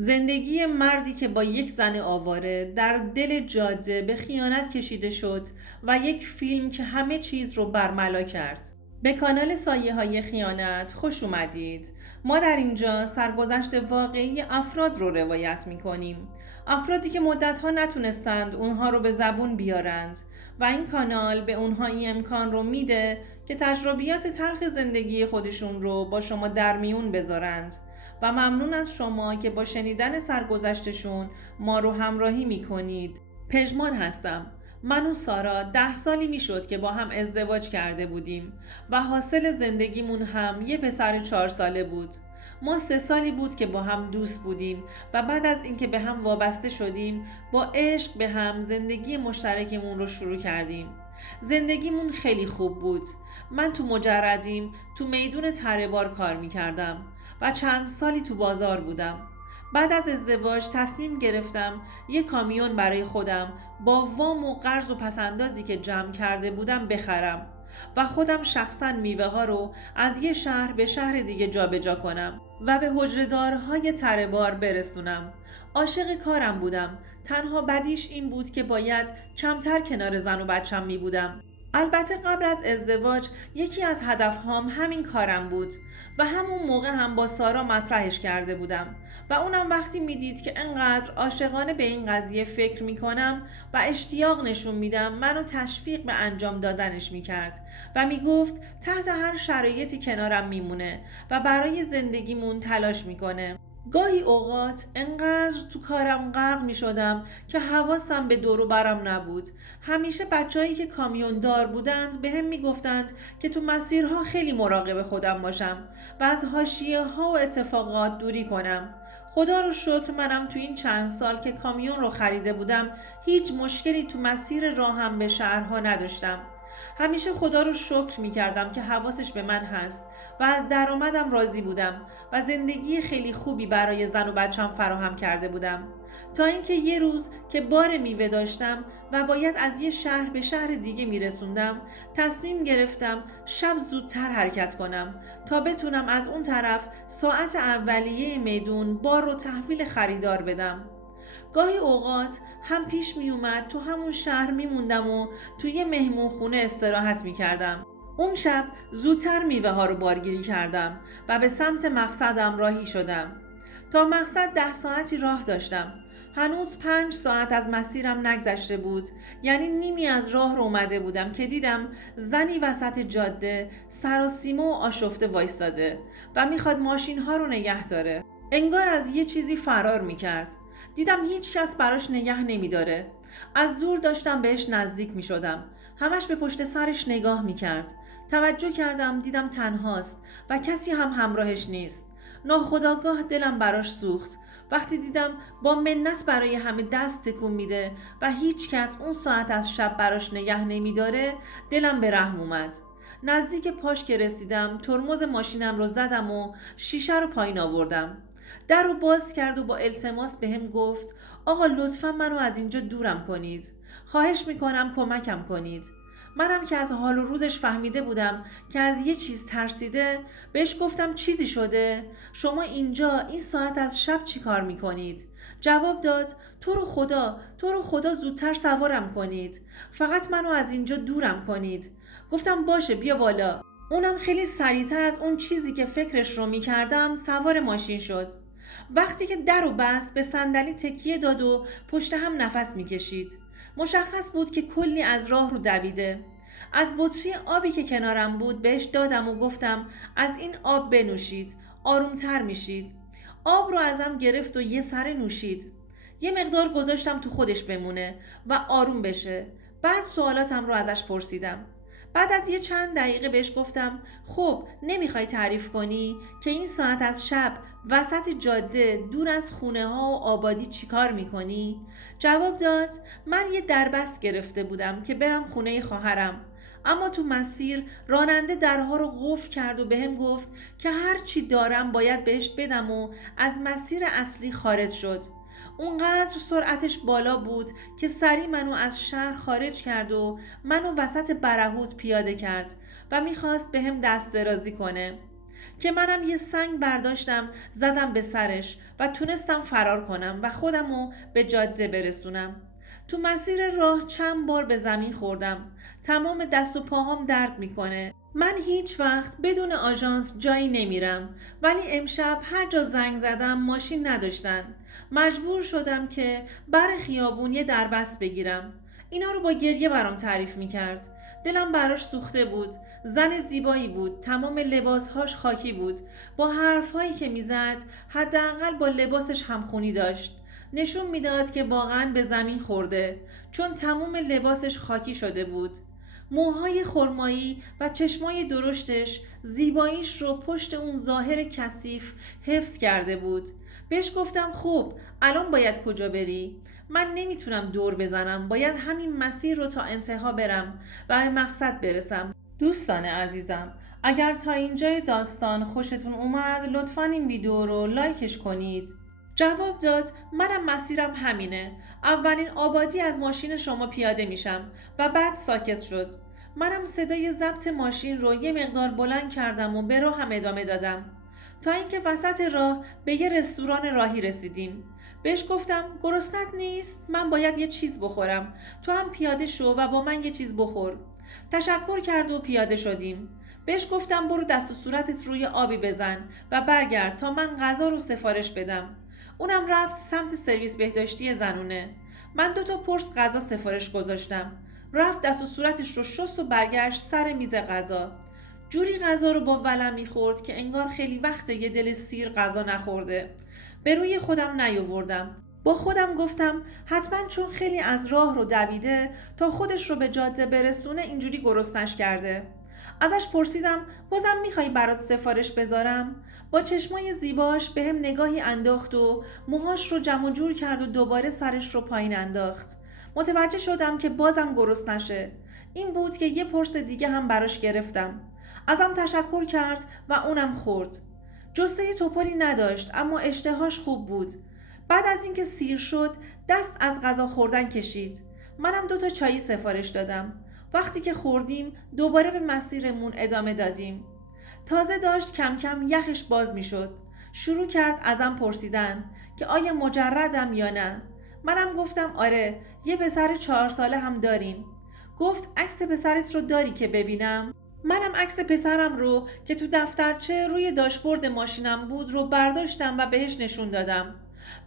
زندگی مردی که با یک زن آواره در دل جاده به خیانت کشیده شد و یک فیلم که همه چیز رو برملا کرد. به کانال سایه های خیانت خوش اومدید. ما در اینجا سرگذشت واقعی افراد رو روایت می کنیم. افرادی که مدتها نتونستند اونها رو به زبون بیارند و این کانال به اونها این امکان رو میده که تجربیات تلخ زندگی خودشون رو با شما در میون بذارند و ممنون از شما که با شنیدن سرگذشتشون ما رو همراهی میکنید. پژمان هستم. من و سارا 10 سالی میشد که با هم ازدواج کرده بودیم و حاصل زندگیمون هم یه پسر 4 ساله بود. ما 3 سالی بود که با هم دوست بودیم و بعد از اینکه به هم وابسته شدیم با عشق به هم زندگی مشترکمون رو شروع کردیم. زندگیمون خیلی خوب بود. من تو مجردیم تو میدون تره بار کار میکردم و چند سالی تو بازار بودم. بعد از ازدواج تصمیم گرفتم یک کامیون برای خودم با وام و قرض و پسندازی که جمع کرده بودم بخرم و خودم شخصا میوه ها رو از یه شهر به شهر دیگه جابجا کنم و به حجره‌دارهای تره بار برسونم. عاشق کارم بودم. تنها بدیش این بود که باید کمتر کنار زن و بچم می بودم. البته قبل از ازدواج یکی از هدفهام همین کارم بود و همون موقع هم با سارا مطرحش کرده بودم و اونم وقتی میدید که انقدر عاشقانه به این قضیه فکر میکنم و اشتیاق نشون میدم منو تشویق به انجام دادنش میکرد و میگفت تحت هر شرایطی کنارم میمونه و برای زندگیمون تلاش میکنه. گاهی اوقات انقدر تو کارم غرق می شدم که حواسم به دور و برم نبود. همیشه بچه‌هایی که کامیون دار بودند به هم می گفتند که تو مسیرها خیلی مراقب خودم باشم و از حاشیه ها و اتفاقات دوری کنم. خدا رو شکر منم تو این چند سال که کامیون رو خریده بودم هیچ مشکلی تو مسیر راهم به شهرها نداشتم. همیشه خدا رو شکر می کردم که حواسش به من هست و از درآمدم راضی بودم و زندگی خیلی خوبی برای زن و بچم فراهم کرده بودم تا اینکه یه روز که بار میوه داشتم و باید از یه شهر به شهر دیگه میرسوندم تصمیم گرفتم شب زودتر حرکت کنم تا بتونم از اون طرف ساعت اولیه میدون بار رو تحویل خریدار بدم. گاهی اوقات هم پیش می اومد تو همون شهر می موندم و توی یه مهمون خونه استراحت می کردم. اون شب زودتر میوه ها رو بارگیری کردم و به سمت مقصدم راهی شدم. تا مقصد 10 ساعتی راه داشتم. هنوز 5 ساعت از مسیرم نگذشته بود، یعنی نیمی از راه رو اومده بودم که دیدم زنی وسط جاده سر و سیمه و آشفته وایستاده و میخواد ماشین ها رو نگه داره. انگار از یه چیزی فرار میکرد. دیدم هیچ کس براش نگه نمیداره. از دور داشتم بهش نزدیک می شدم. همش به پشت سرش نگاه می کرد. توجه کردم دیدم تنهاست و کسی هم همراهش نیست. ناخودآگاه دلم براش سوخت. وقتی دیدم با منت برای همه دست تکون میده و هیچ کس اون ساعت از شب براش نگه نمیداره، دلم به رحم اومد. نزدیک پاش که رسیدم ترمز ماشینم رو زدم و شیشه رو پایین آوردم. در رو باز کرد و با التماس به هم گفت آقا لطفا منو از اینجا دورم کنید. خواهش میکنم کمکم کنید. منم که از حال و روزش فهمیده بودم که از یه چیز ترسیده بهش گفتم چیزی شده؟ شما اینجا این ساعت از شب چی کار میکنید؟ جواب داد تو رو خدا زودتر سوارم کنید. فقط منو از اینجا دورم کنید. گفتم باشه بیا بالا. اونم خیلی سریعتر از اون چیزی که فکرش رو میکردم سوار ماشین شد. وقتی که در رو بست به صندلی تکیه داد و پشت هم نفس میکشید. مشخص بود که کلی از راه رو دویده. از بطری آبی که کنارم بود بهش دادم و گفتم از این آب بنوشید، آرومتر میشید. آب رو ازم گرفت و یه سر نوشید. یه مقدار گذاشتم تو خودش بمونه و آروم بشه. بعد سوالاتم رو ازش پرسیدم. بعد از یه چند دقیقه بهش گفتم خب نمیخوای تعریف کنی که این ساعت از شب وسط جاده دور از خونه ها و آبادی چیکار میکنی؟ جواب داد من یه دربست گرفته بودم که برم خونه خواهرم، اما تو مسیر راننده درها رو قفل کرد و بهم گفت که هر چی دارم باید بهش بدم و از مسیر اصلی خارج شد. اونقدر سرعتش بالا بود که سری منو از شهر خارج کرد و منو وسط برهوت پیاده کرد و میخواست به هم دست درازی کنه. که منم یه سنگ برداشتم زدم به سرش و تونستم فرار کنم و خودمو به جاده برسونم. تو مسیر راه چند بار به زمین خوردم. تمام دست و پاهام درد میکنه. من هیچ وقت بدون آژانس جایی نمیرم، ولی امشب هر جا زنگ زدم ماشین نداشتن. مجبور شدم که بر خیابون یه دربست بگیرم. اینا رو با گریه برام تعریف میکرد. دلم براش سوخته بود. زن زیبایی بود. تمام لباسهاش خاکی بود. با حرفهایی که میزد حداقل با لباسش همخونی داشت. نشون میداد که واقعا به زمین خورده، چون تمام لباسش خاکی شده بود. موهای خرمایی و چشمای درشتش زیباییش رو پشت اون ظاهر کثیف حفظ کرده بود. بهش گفتم خب الان باید کجا بری؟ من نمیتونم دور بزنم، باید همین مسیر رو تا انتها برم و به مقصد برسم. دوستان عزیزم، اگر تا اینجای داستان خوشتون اومد لطفاً این ویدیو رو لایکش کنید. جواب داد منم مسیرم همینه. اولین آبادی از ماشین شما پیاده میشم و بعد ساکت شد. منم صدای ضبط ماشین رو یه مقدار بلند کردم و به راهم ادامه دادم تا اینکه وسط راه به یه رستوران راهی رسیدیم. بهش گفتم گرسنت نیست؟ من باید یه چیز بخورم. تو هم پیاده شو و با من یه چیز بخور. تشکر کرد و پیاده شدیم. بهش گفتم برو دست و صورتت روی آبی بزن و برگرد تا من غذا رو سفارش بدم. اونم رفت سمت سرویس بهداشتی زنونه. من 2 پرس غذا سفارش گذاشتم. رفت دست و صورتش رو شست و برگشت سر میز غذا. جوری غذا رو با ولع میخورد که انگار خیلی وقته یه دل سیر غذا نخورده. به روی خودم نیاوردم. با خودم گفتم حتما چون خیلی از راه رو دویده تا خودش رو به جاده برسونه اینجوری گرسنش کرده. ازش پرسیدم بازم میخوای برات سفارش بذارم؟ با چشمای زیباش به هم نگاهی انداخت و موهاش رو جمع جور کرد و دوباره سرش رو پایین انداخت. متوجه شدم که بازم گرسنشه. این بود که یه پرس دیگه هم براش گرفتم. ازم تشکر کرد و اونم خورد. جثه توپلی نداشت اما اشتهاش خوب بود. بعد از اینکه سیر شد دست از غذا خوردن کشید. منم 2 چایی سفارش دادم. وقتی که خوردیم دوباره به مسیرمون ادامه دادیم. تازه داشت کم کم یخش باز می شد. شروع کرد ازم پرسیدن که آیا مجردم یا نه. منم گفتم آره، یه پسر 4 ساله هم داریم. گفت عکس پسرت رو داری که ببینم؟ منم عکس پسرم رو که تو دفترچه روی داشبورد ماشینم بود رو برداشتم و بهش نشون دادم.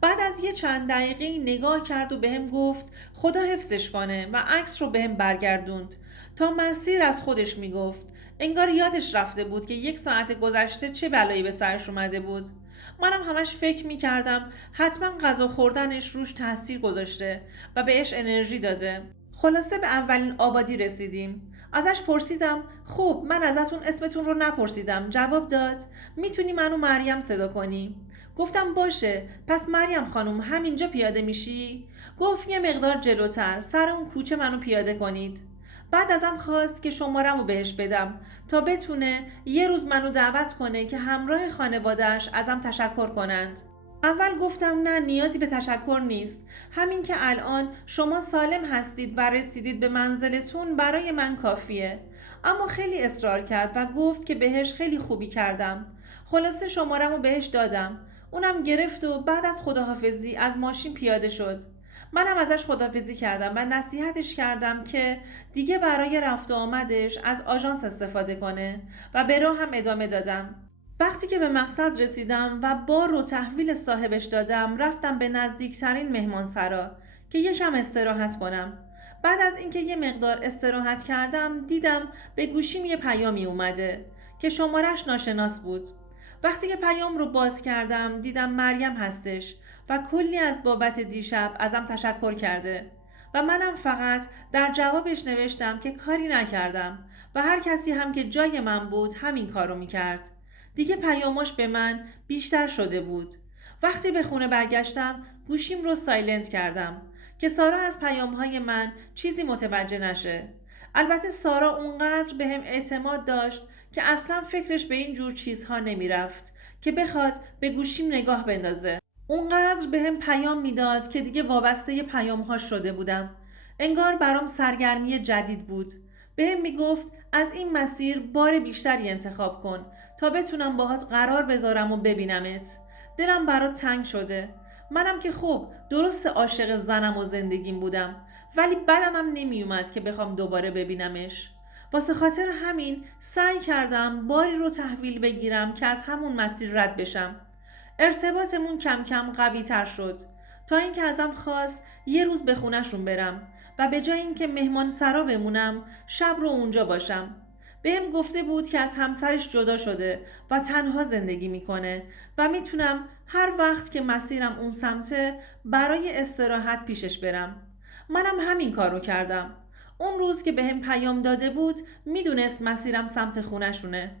بعد از یه چند دقیقه نگاه کرد و بهم گفت خدا حفظش کنه و عکس رو بهم برگردوند. تا مسیر از خودش میگفت. انگار یادش رفته بود که 1 ساعت گذشته چه بلایی به سرش اومده بود. منم همش فکر میکردم حتما غذا خوردنش روش تاثیر گذاشته و بهش انرژی داده. خلاصه به اولین آبادی رسیدیم. ازش پرسیدم خب من ازتون اسمتون رو نپرسیدم. جواب داد میتونی منو مریم صدا کنی؟ گفتم باشه. پس مریم خانم همینجا پیاده میشی؟ گفت یه مقدار جلوتر سر اون کوچه منو پیاده کنید. بعد ازم خواست که شماره‌مو بهش بدم تا بتونه یه روز منو دعوت کنه که همراه خانواده‌اش ازم تشکر کنند. اول گفتم نه نیازی به تشکر نیست. همین که الان شما سالم هستید و رسیدید به منزلتون برای من کافیه. اما خیلی اصرار کرد و گفت که بهش خیلی خوبی کردم. خلاصه شماره‌مو بهش دادم. اونم گرفت و بعد از خداحافظی از ماشین پیاده شد. منم ازش خداحافظی کردم و نصیحتش کردم که دیگه برای رفت و آمدش از آژانس استفاده کنه و به راهم ادامه دادم. وقتی که به مقصد رسیدم و بار رو تحویل صاحبش دادم رفتم به نزدیکترین مهمانسرا که یکم استراحت کنم. بعد از اینکه یه مقدار استراحت کردم دیدم به گوشیم یه پیامی اومده که شمارش ناشناس بود. وقتی که پیام رو باز کردم دیدم مریم هستش و کلی از بابت دیشب ازم تشکر کرده و منم فقط در جوابش نوشتم که کاری نکردم و هر کسی هم که جای من بود همین کارو میکرد. دیگه پیاماش به من بیشتر شده بود. وقتی به خونه برگشتم گوشیم رو سایلنت کردم که سارا از پیامهای من چیزی متوجه نشه. البته سارا اونقدر به هم اعتماد داشت که اصلا فکرش به این جور چیزها نمیرفت که بخواد به گوشیم نگاه بندازه. اونقدر به هم پیام میداد که دیگه وابسته پیام‌ها شده بودم. انگار برام سرگرمی جدید بود. به هم میگفت از این مسیر بار بیشتری انتخاب کن تا بتونم باهات قرار بذارم و ببینمت. دلم برات تنگ شده. منم که خب درست عاشق زنم و زندگیم بودم، ولی بدم هم نمیومد که بخوام دوباره ببینمش. واسه خاطر همین سعی کردم باری رو تحویل بگیرم که از همون مسیر رد بشم. ارتباطمون کم کم قوی تر شد تا اینکه ازم خواست یه روز به خونه‌شون برم و به جای اینکه مهمان سرا بمونم شب رو اونجا باشم. بهم گفته بود که از همسرش جدا شده و تنها زندگی میکنه و میتونم هر وقت که مسیرم اون سمته برای استراحت پیشش برم. منم همین کار رو کردم. اون روز که بهم پیام داده بود میدونست مسیرم سمت خونه‌شونه.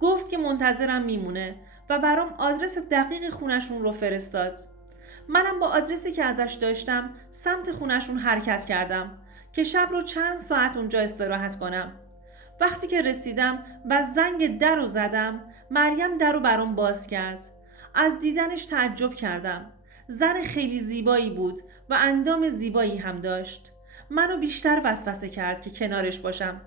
گفت که منتظرم میمونه و برام آدرس دقیق خونه‌شون رو فرستاد. منم با آدرسی که ازش داشتم سمت خونه‌شون حرکت کردم که شب رو چند ساعت اونجا استراحت کنم. وقتی که رسیدم و زنگ در رو زدم، مریم در رو برام باز کرد. از دیدنش تعجب کردم. زن خیلی زیبایی بود و اندام زیبایی هم داشت. منو بیشتر وسوسه کرد که کنارش باشم.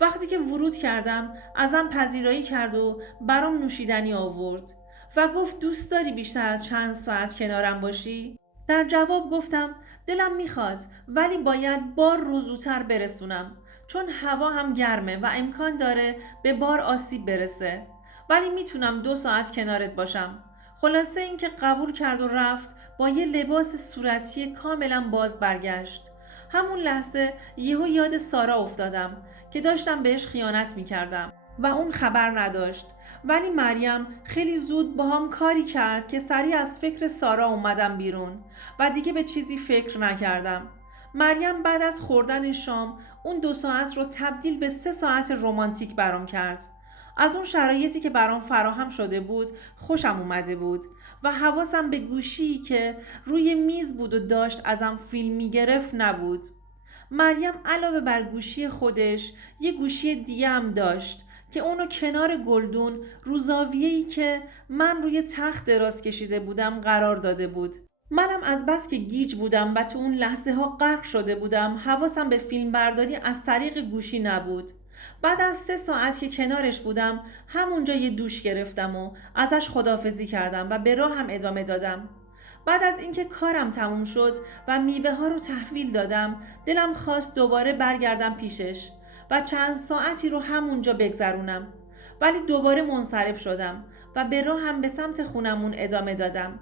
وقتی که ورود کردم ازم پذیرایی کرد و برام نوشیدنی آورد و گفت دوست داری بیشتر از چند ساعت کنارم باشی؟ در جواب گفتم دلم میخواد، ولی باید بار رو زودتر برسونم چون هوا هم گرمه و امکان داره به بار آسیب برسه، ولی میتونم 2 ساعت کنارت باشم. خلاصه اینکه قبول کرد و رفت. با یه لباس صورتی کاملا باز برگشت. همون لحظه یهو یاد سارا افتادم که داشتم بهش خیانت میکردم و اون خبر نداشت. ولی مریم خیلی زود با هم کاری کرد که سریع از فکر سارا اومدم بیرون و دیگه به چیزی فکر نکردم. مریم بعد از خوردن شام اون 2 ساعت رو تبدیل به 3 ساعت رمانتیک برام کرد. از اون شرایطی که برام فراهم شده بود خوشم اومده بود و حواسم به گوشی که روی میز بود و داشت ازم فیلم میگرفت نبود. مریم علاوه بر گوشی خودش یه گوشی دیگه هم داشت که اونو کنار گلدون رو زاویه‌ای که من روی تخت دراز کشیده بودم قرار داده بود. منم از بس که گیج بودم و تو اون لحظه ها غرق شده بودم حواسم به فیلم برداری از طریق گوشی نبود. بعد از 3 ساعت که کنارش بودم همونجا یه دوش گرفتم و ازش خداحافظی کردم و به راهم ادامه دادم. بعد از اینکه کارم تموم شد و میوه ها رو تحویل دادم دلم خواست دوباره برگردم پیشش و چند ساعتی رو همونجا بگذرونم، ولی دوباره منصرف شدم و به راهم به سمت خونمون ادامه دادم.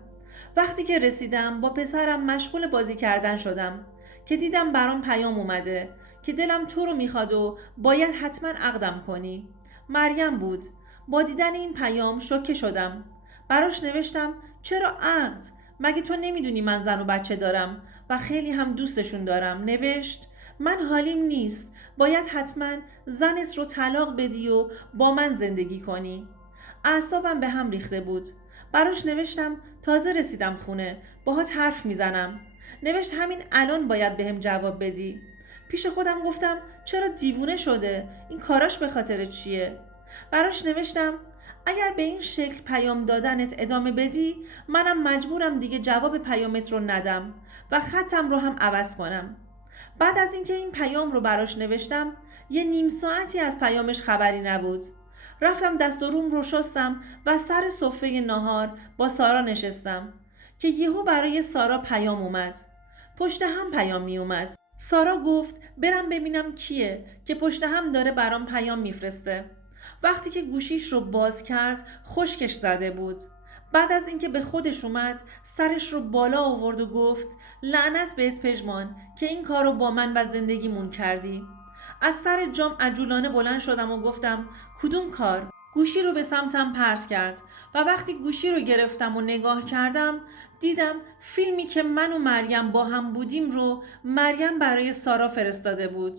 وقتی که رسیدم با پسرم مشغول بازی کردن شدم که دیدم برام پیام اومده که دلم تو رو میخواد و باید حتما عقدم کنی. مریم بود. با دیدن این پیام شوکه شدم. براش نوشتم چرا عقد؟ مگه تو نمیدونی من زن و بچه دارم و خیلی هم دوستشون دارم؟ نوشت من حالیم نیست، باید حتما زنت رو طلاق بدی و با من زندگی کنی. اعصابم به هم ریخته بود. براش نوشتم تازه رسیدم خونه، باهات حرف میزنم. نوشت همین الان باید بهم جواب بدی. پیش خودم گفتم چرا دیوونه شده؟ این کاراش به خاطر چیه؟ براش نوشتم اگر به این شکل پیام دادنت ادامه بدی منم مجبورم دیگه جواب پیامت رو ندم و خطم رو هم عوض کنم. بعد از اینکه این پیام رو براش نوشتم یه نیم ساعتی از پیامش خبری نبود. رفتم دست و روم رو شستم و سر سفره ناهار با سارا نشستم که یهو برای سارا پیام اومد. پشت هم پیام می اومد. سارا گفت برم ببینم کیه که پشت هم داره برام پیام میفرسته. وقتی که گوشیش رو باز کرد خشکش زده بود. بعد از اینکه به خودش اومد سرش رو بالا آورد و گفت لعنت بهت پژمان که این کار رو با من و زندگیمون کردی. از سر جام عجولانه بلند شدم و گفتم کدوم کار؟ گوشی رو به سمتم پرت کرد و وقتی گوشی رو گرفتم و نگاه کردم دیدم فیلمی که من و مریم با هم بودیم رو مریم برای سارا فرستاده بود.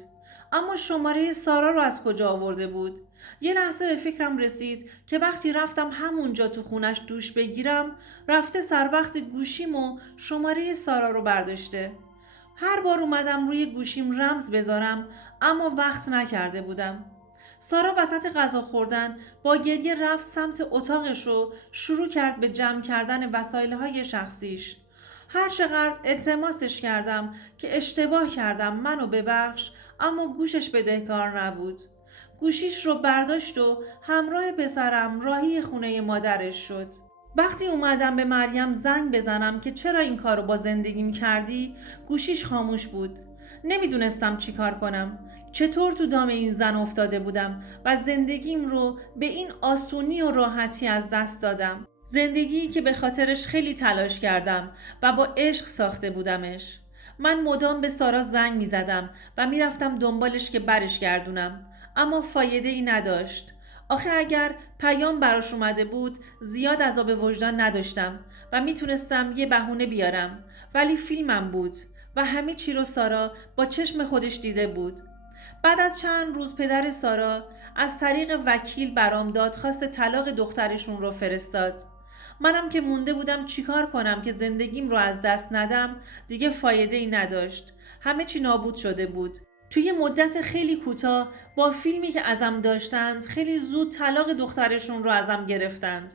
اما شماره سارا رو از کجا آورده بود؟ یه لحظه به فکرم رسید که وقتی رفتم همونجا تو خونش دوش بگیرم رفته سر وقت گوشیم و شماره سارا رو برداشته. هر بار اومدم روی گوشیم رمز بذارم اما وقت نکرده بودم. سارا وسط غذا خوردن با گریه رفت سمت اتاقش و شروع کرد به جمع کردن وسایل‌های شخصیش. هر چقدر التماسش کردم که اشتباه کردم منو ببخش اما گوشش بدهکار نبود. گوشیش رو برداشت و همراه پسرم راهی خونه مادرش شد. وقتی اومدم به مریم زنگ بزنم که چرا این کارو با زندگیم کردی، گوشیش خاموش بود. نمیدونستم چی کار کنم. چطور تو دام این زن افتاده بودم و زندگیم رو به این آسونی و راحتی از دست دادم. زندگی که به خاطرش خیلی تلاش کردم و با عشق ساخته بودمش. من مدام به سارا زنگ می زدم و می رفتم دنبالش که برش گردونم، اما فایده ای نداشت. آخه اگر پیام براش اومده بود زیاد عذاب وجدان نداشتم و میتونستم یه بهونه بیارم، ولی فیلمم بود و همه چی رو سارا با چشم خودش دیده بود. بعد از چند روز پدر سارا از طریق وکیل برام دادخواست طلاق دخترشون رو فرستاد. منم که مونده بودم چیکار کنم که زندگیم رو از دست ندم، دیگه فایده ای نداشت. همه چی نابود شده بود. توی مدت خیلی کوتاه با فیلمی که ازم داشتند خیلی زود طلاق دخترشون رو ازم گرفتند.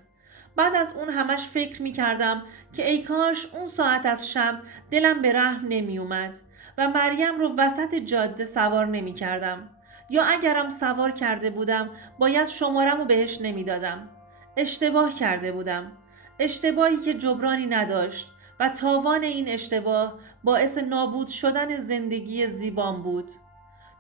بعد از اون همش فکر می کردم که ای کاش اون ساعت از شب دلم به رحم نمی اومد و مریم رو وسط جاده سوار نمی کردم. یا اگرم سوار کرده بودم باید شمارم رو بهش نمی دادم. اشتباه کرده بودم. اشتباهی که جبرانی نداشت و تاوان این اشتباه باعث نابود شدن زندگی زیبام بود.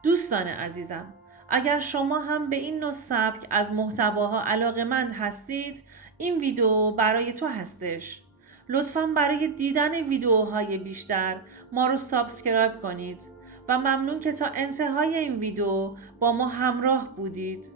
دوستان عزیزم، اگر شما هم به این نوع سبک از محتواها علاقه‌مند هستید، این ویدیو برای تو هستش. لطفاً برای دیدن ویدیوهای بیشتر ما رو سابسکرایب کنید و ممنون که تا انتهای این ویدیو با ما همراه بودید.